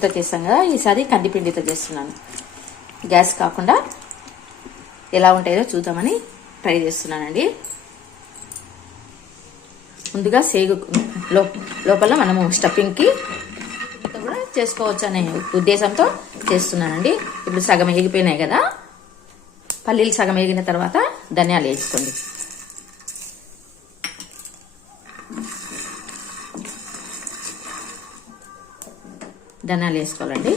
పిండితో చేస్తాం కదా ఈసారి కంది పిండితో చేస్తున్నాను. గ్యాస్ కాకుండా ఎలా ఉంటాయో చూద్దామని ట్రై చేస్తున్నానండి. ముందుగా సేగు లో లోపల మనము స్టఫింగ్కి కూడా చేసుకోవచ్చు అనే ఉద్దేశంతో చేస్తున్నానండి. ఇప్పుడు సగం ఎగిపోయినాయి కదా. పల్లీలు సగం వేగిన తర్వాత ధనియాలు వేసుకోండి. ధనియాలు వేసుకోవాలండి.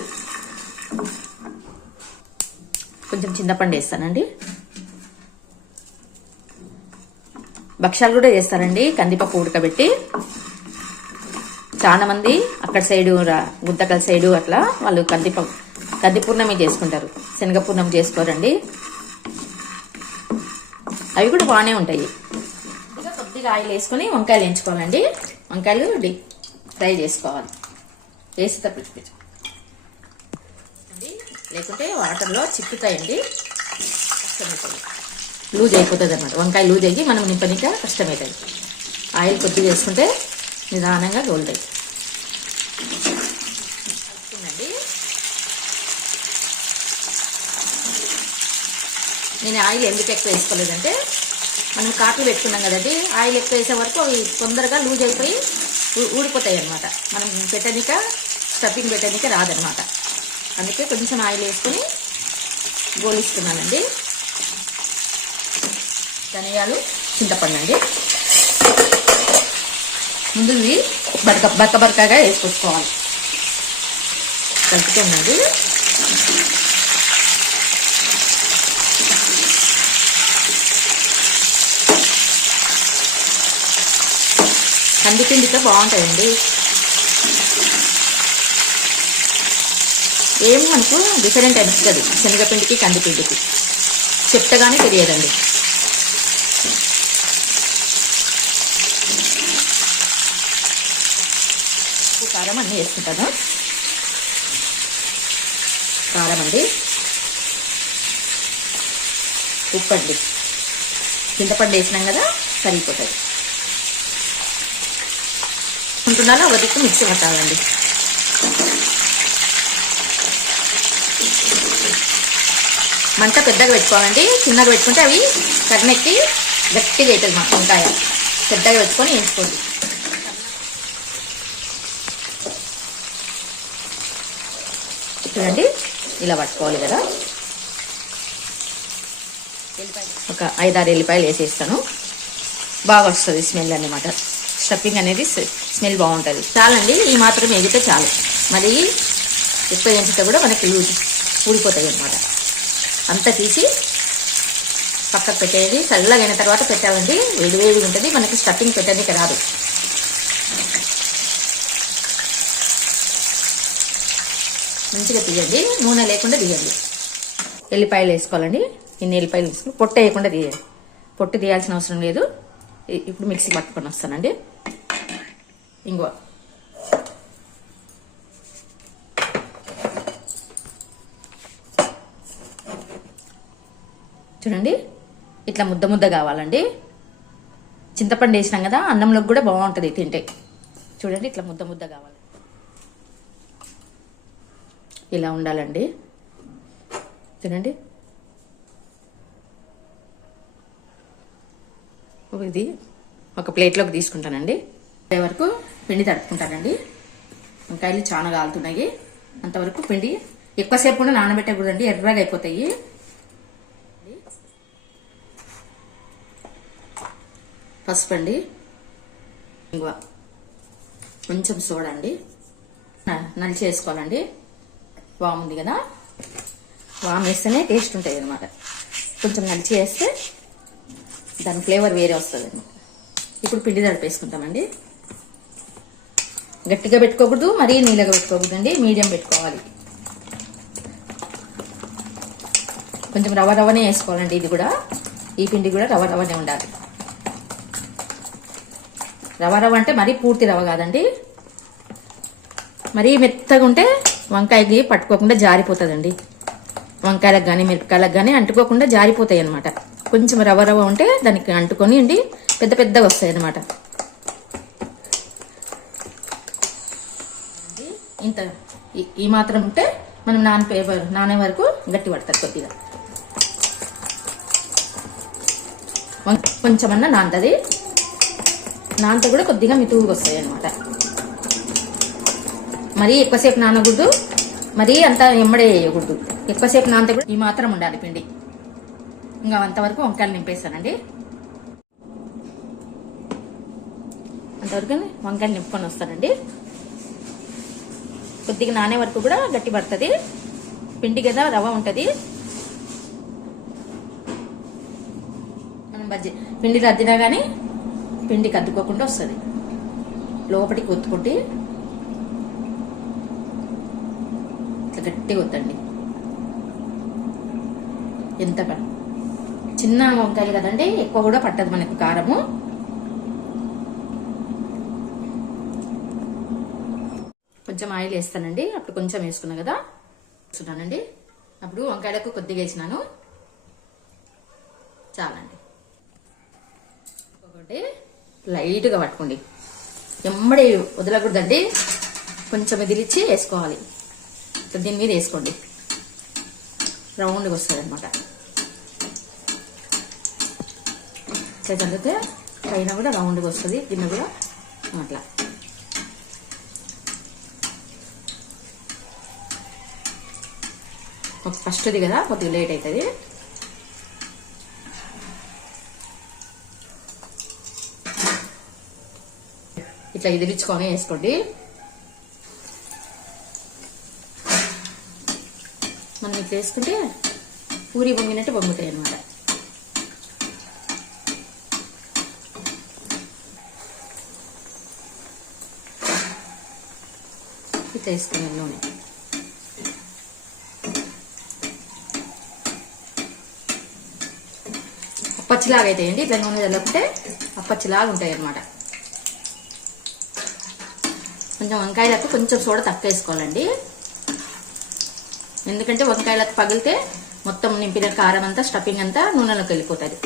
కొంచెం చింతపండు వేస్తానండి. భక్ష్యాలు కూడా చేస్తారండి కందిపప్పు ఉడకబెట్టి చాలా మంది అక్కడ సైడు గుంతకల సైడు అట్లా వాళ్ళు కందిపప్పు కందిపూర్ణమే చేసుకుంటారు. శనగపూర్ణం చేసుకోరండి. అవి కూడా బాగానే ఉంటాయి. ఇక కొద్దిగా ఆయిల్ వేసుకొని వంకాయలు వేయించుకోవాలండి వంకాయలు ఫ్రై చేసుకోవాలి. వేసి తప్పించు లేకుంటే వాటర్లో చిక్కుతాయండి. కష్టమవుతుంది లూజ్ అయిపోతుంది అనమాట వంకాయ లూజ్ అయ్యి మనం నింపనిక కష్టమవుతుంది ఆయిల్ కొద్దిగా వేసుకుంటే నిదానంగా గోల్తాయి. కలుపుతుందండి నేను ఆయిల్ ఎందుకు ఎక్కువ వేసుకోలేదంటే మనం కాకులు పెట్టుకున్నాం కదండి ఆయిల్ ఎక్కువ వేసే వరకు అవి తొందరగా లూజ్ అయిపోయి ఊడిపోతాయి అనమాట మనం పెట్టనిక స్టఫింగ్ పెట్టడానికి రాదనమాట అందుకే కొంచెం ఆయిల్ వేసుకొని గోలిస్తున్నానండి. ధనియాలు చింతపండు అండి. ముందు ఇవి బరక బరక బరకగా వేసుకొచ్చుకోవాలి. కలుపుతుందండి కందిపిండితో బాగుంటాయండి. ఏం మనకు డిఫరెంట్ అనిపిస్తుంది శనగపిండికి కందిపిండికి. చెప్తగానే తెలియదండి. కారం అన్నీ వేసుకుంటాను. కారం అండి. ఉప్పు అండి చింతపండు వేసినాం కదా సరిపోతుంది ఉంటున్నాను ఒక దిక్కు మిక్సీ పట్టాలండి. మంట పెద్దగా పెట్టుకోవాలండి. చిన్నగా పెట్టుకుంటే అవి కర్నెక్కి గట్టిగా అవుతుంది మాకు వంకాయ. పెద్దగా పెట్టుకొని వేయించుకోండి చూడండి ఇలా పట్టుకోవాలి కదా. ఒక ఐదారు ఎల్లిపాయలు వేసేస్తాను. బాగా వస్తుంది స్మెల్ అన్నమాట. స్టఫింగ్ అనేది స్మెల్ బాగుంటుంది. చాలండి ఈ మాత్రం ఎగితే చాలు. మరి ఎక్కువ వేయించితే కూడా మనకి లూజ్ ఊడిపోతాయి అన్నమాట. అంతా తీసి పక్కకు పెట్టేది. చల్లగా అయిన తర్వాత పెట్టాలండి. వేడి వేడిగా ఉంటుంది. మనకి స్టఫింగ్ పెట్టడానికి రాదు మంచిగా తీయండి. నూనె లేకుండా తీయండి. ఎల్లిపాయలు వేసుకోవాలండి. ఇన్ని ఎల్లిపాయలు వేసుకుని పొట్టు వేయకుండా తీయండి. పొట్టు తీయాల్సిన అవసరం లేదు. ఇప్పుడు మిక్సీ పట్టుకొని వస్తానండి. ఇంకో చూడండి. ఇట్లా ముద్ద ముద్ద కావాలండి. చింతపండు వేసినాం కదా అన్నంలోకి కూడా బాగుంటుంది తింటే. చూడండి ఇట్లా ముద్ద ముద్ద కావాలి. ఇలా ఉండాలండి. చూడండి. ఇది ఒక ప్లేట్లోకి తీసుకుంటానండి. అదే వరకు పిండి తడుపుకుంటానండి. వంకాయలు చాలా కాలుతున్నాయి. అంతవరకు పిండి ఎక్కువసేపు కూడా నానబెట్టకూడదండి ఎర్రగా అయిపోతాయి. పసుపు అండి ఇంగువ. కొంచెం చూడండి నలిచి వేసుకోవాలండి వాము ఉంది కదా? వామ్ వేస్తేనే టేస్ట్ ఉంటుంది అనమాట కొంచెం నలిచి వేస్తే దాని ఫ్లేవర్ వేరే వస్తుంది అనమాట ఇప్పుడు పిండి తడిపేసుకుంటామండి. గట్టిగా పెట్టుకోకూడదు మరీ నీళ్ళగా పెట్టుకోకూడదు అండి మీడియం పెట్టుకోవాలి. కొంచెం రవ్వ రవ్వనే వేసుకోవాలండి ఇది కూడా. ఈ పిండి కూడా రవ్వ రవ్వనే ఉండాలి. రవ్వ రవ్వ అంటే మరీ పూర్తి రవ్వ కాదండి. మరీ మెత్తగా ఉంటే వంకాయకి పట్టుకోకుండా జారిపోతుందండి. వంకాయలకు కానీ మిరపకాయలకు కానీ అంటుకోకుండా జారిపోతాయి అనమాట కొంచెం రవ్వ రవ్వ ఉంటే దానికి అంటుకొని అండి పెద్ద పెద్దగా వస్తాయి అనమాట ఇంత ఈ- మాత్రం ఉంటే మనం నానే నానే వరకు గట్టి పడతారు కొద్దిగా. కొంచెమన్నా నానుతుంది నానతో కూడా కొద్దిగా మితువుగా వస్తాయి అనమాట మరీ ఎక్కువసేపు నానకూడదు మరీ అంత ఎమ్మడే వేయకూడదు. ఎక్కువసేపు నానతో కూడా ఈ మాత్రం ఉండాలి పిండి. ఇంకా అంతవరకు వంకాయలు నింపేస్తానండి అంతవరకు వంకాయలు నింపుకొని వస్తానండి. కొద్దిగా నానే వరకు కూడా గట్టి పడుతుంది. పిండి కదా రవ్వ ఉంటుంది. మనం బజ్జి పిండి రద్దినా కానీ పిండికి అద్దుకోకుండా వస్తుంది. లోపలికి ఒత్తుకుంటే ఇట్లా గట్టిగా వద్దండి ఎంత ప- చిన్న వంకాయలు కదండి ఎక్కువ కూడా పట్టదు మనకు కారము. కొంచెం ఆయిల్ వేస్తానండి అప్పుడు కొంచెం వేసుకున్నా కదా. చూస్తున్నానండి అప్పుడు వంకాయలకు కొద్దిగా వేసినాను. చాలండి. ఒకటి లైట్గా పట్టుకోండి. ఎమ్మడి వదలకూడదండి. కొంచెం ఎదిలిచ్చి వేసుకోవాలి. దీని మీద వేసుకోండి. రౌండ్గా వస్తుంది అనమాట ఇట్లా చదివితే పైన కూడా రౌండ్గా వస్తుంది గిన్నె కూడా అట్లా. ఫస్ట్ది కదా కొద్దిగా లేట్ అవుతుంది. ఇట్లా ఎదిరించుకొని వేసుకోండి. మనం ఇట్లా వేసుకుంటే పూరి పొంగినట్టు పొంగుతాయి అన్నమాట. ఇట్లా వేసుకునే నూనె. అప్పచ్చిలాగా అండి ఇట్లా నూనె చల్లకుంటే అప్పచ్చిలాగా ఉంటాయి అనమాట కొంచెం వంకాయలకు కొంచెం సోడా తక్కువ వేసుకోవాలండి ఎందుకంటే వంకాయలకు పగిలితే మొత్తం నింపిన కారం అంతా స్టఫింగ్ అంతా నూనెలోకి వెళ్ళిపోతుంది.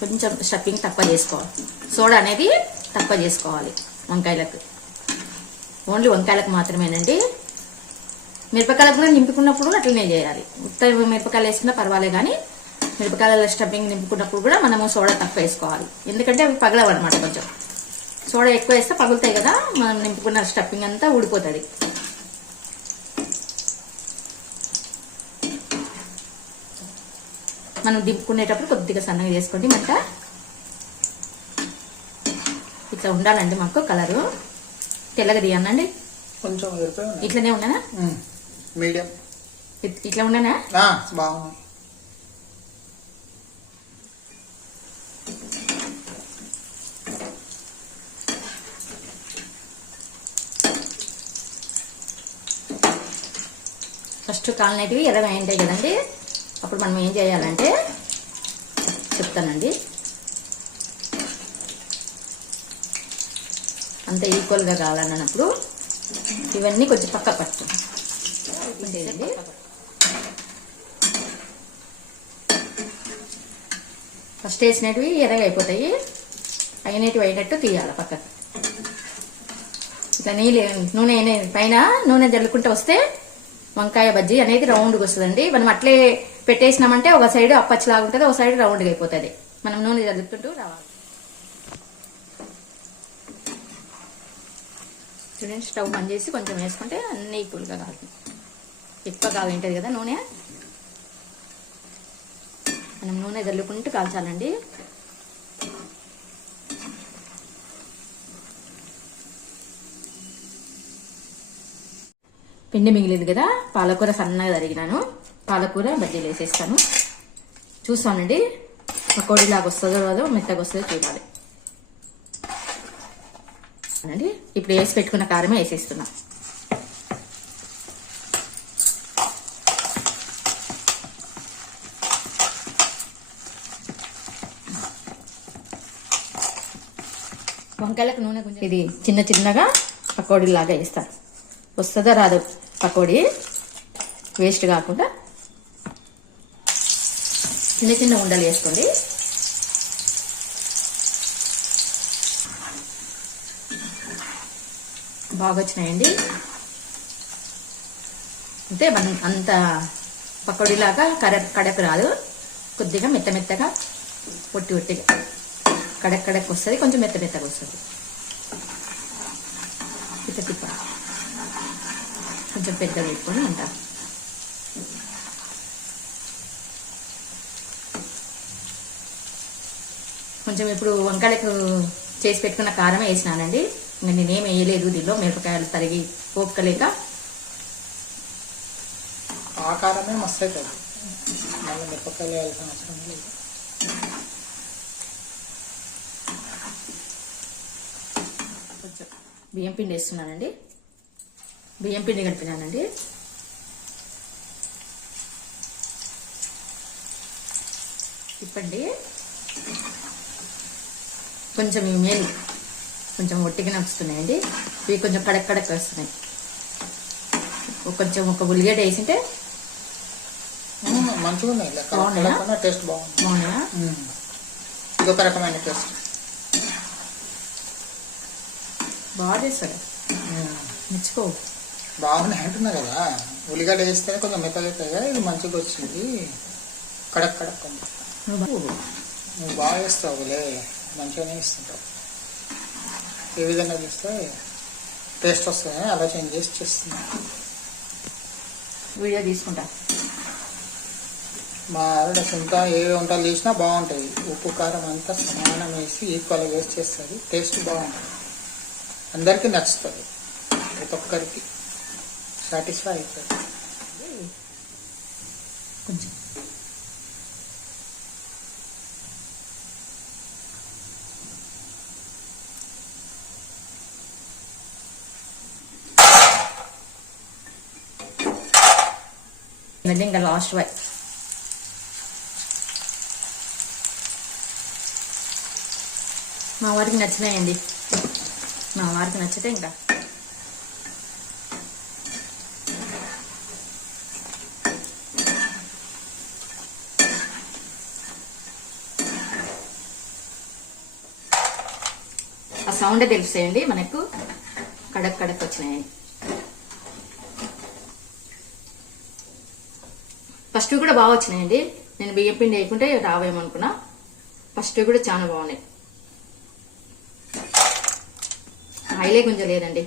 కొంచెం స్టఫింగ్ తక్కువ చేసుకోవాలి. సోడా అనేది తక్కువ చేసుకోవాలి వంకాయలకు. ఓన్లీ వంకాయలకు మాత్రమేనండి. మిరపకాయలకు కూడా నింపుకున్నప్పుడు అట్లనే చేయాలి. ఉత్త మిరపకాయలు వేసుకున్నా పర్వాలేదు కానీ మిరపకాయల స్టఫింగ్ నింపుకున్నప్పుడు కూడా మనము సోడా తక్కువ వేసుకోవాలి. ఎందుకంటే అవి పగలవన్నమాట కొంచెం. సోడా ఎక్కువ వేస్తే పగులుతాయి కదా మనం నింపుకున్న స్టఫింగ్ అంతా ఊడిపోతుంది. మనం దింపుకునేటప్పుడు కొద్దిగా సన్నగా చేసుకోండి మంట. ఇట్లా ఉండాలండి మాకు కలరు. తెల్లగా తీయనండి కొంచెం ఇట్లనే ఉమ్, మీడియం. ఇట్- ఇట్లా ఉన్నానా ఆ, ఫస్ట్ కాలనేటివి ఎర్రగా ఉంటాయి కదండి. అప్పుడు మనం ఏం చేయాలంటే చెప్తానండి. అంత ఈక్వల్గా కావాలన్నప్పుడు ఇవన్నీ కొంచెం పక్క పట్టు. ఉండేదండి ఫస్ట్ వేసినవి ఎర్రగా అయిపోతాయి. అయినటివి అయినట్టు తీయాలి పక్కకు. ఇట్లా నీళ్ళు నూనె పైన నూనె జల్లుకుంటూ వస్తే వంకాయ బజ్జీ అనేది రౌండ్గా వస్తుందండి. మనం అట్లే పెట్టేసినామంటే ఒక సైడ్ అప్పచ్చిలాగా ఉంటుంది ఒక సైడ్ రౌండ్గా అయిపోతుంది. మనం నూనె జల్లుకుంటూ రావాలి. చూడండి స్టవ్ బంద్ చేసి కొంచెం వేసుకుంటే అన్ని ఈక్వల్గా కాదు ఎక్కువ కాగింటుంది కదా నూనె. మనం నూనె చల్లుకుంటూ కాల్చాలండి. పిండి మిగిలింది కదా పాలకూర సన్నగా తరిగినాను. పాలకూర బజ్జీలు వేసేస్తాను. చూస్తానండి పకోడీలాగా వస్తుందో రాదో మెత్తగా వస్తుందో చూడాలి. అండి ఇప్పుడు వేసి పెట్టుకున్న కారమే వేసేస్తున్నా. వంకాయలకు నూనె ఇది చిన్న చిన్నగా పకోడీ లాగా వేస్తాను. వస్తుందో రాదు? పకోడీ వేస్ట్ కాకుండా చిన్న చిన్న ఉండలు వేసుకోండి. బాగా వచ్చినాయండి. అంటే మన- అంత పకోడీలాగా కడ కడకు రాదు. కొద్దిగా మెత్త మెత్తగా పొట్టి పొట్టిగా కడక్ కడక్ వస్తుంది కొంచెం మెత్త మెత్తగా వస్తుంది. తిప్ప తిప్ప కొంచెం పెద్ద పెట్టుకొని ఉంటా కొంచెం ఇప్పుడు వంకాయలకు చేసి పెట్టుకున్న కారం వేసినానండి. ఇంకా నేనేం వేయలేదు దీనిలో మిరపకాయలు తరిగి ఓపుకలేక ఆకారమే మస్తు అవుతుంది మళ్ళీ మిరపకాయలు వేయాల్సిన అవసరం లేదు. కొంచెం బియ్యం పిండి వేస్తున్నానండి. బియ్యం పిండి కలిపినానండి తిప్పండి. కొంచెం ఇవి మేలు కొంచెం ఒట్టిగా నడుస్తున్నాయండి. ఇవి కొంచెం కడక్ కడక్ వస్తున్నాయి. ఒక కొంచెం ఒక ఉల్లిగడ్డ వేసింటే మంచిగా ఉన్నాయి టేస్ట్ బాగుంది. బాగున్నాయా. ఇదొక రకమైన టేస్ట్. బాగా చేస్తారు. మెచ్చుకో. బాగున్నాయి అంటున్నా కదా ఉల్లిగడ్డ వేస్తే కొంచెం మెత్తగా అవుతాయి ఇది మంచిగా వచ్చింది. కడక్ కడక్ నువ్వు బాగా వేస్తావులే మంచిగానే ఇస్తుంటావు ఏ విధంగా చేస్తే టేస్ట్ వస్తుందని ఆలోచన చేసి చేస్తున్నా. వీడియో తీసుకుంటా. మా ఆవిడ సొంత ఏ వంటలు చేసినా బాగుంటాయి. ఉప్పు కారం అంతా సమానం వేసి ఈక్వల్గా వేసి చేస్తుంది. టేస్ట్ బాగుంటుంది. అందరికీ నచ్చుతుంది. ప్రతి ఒక్కరికి. సాటిస్ఫై అవుతుంది కొంచెం. ఇంకా లాస్ట్ వై మా వారికి నచ్చినాయండి. మా వారికి నచ్చితే ఇంకా. ఆ సౌండే తెలుస్తాయండి మనకు కడక్ కడక్ వచ్చినాయి. ఫస్ట్ కూడా బాగా వచ్చినాయండి. నేను బియ్యం పిండి వేయకుంటే రావేమనుకున్నా. ఫస్ట్ కూడా చాలా బాగున్నాయి. ఆయిలే గుంజలేదండి.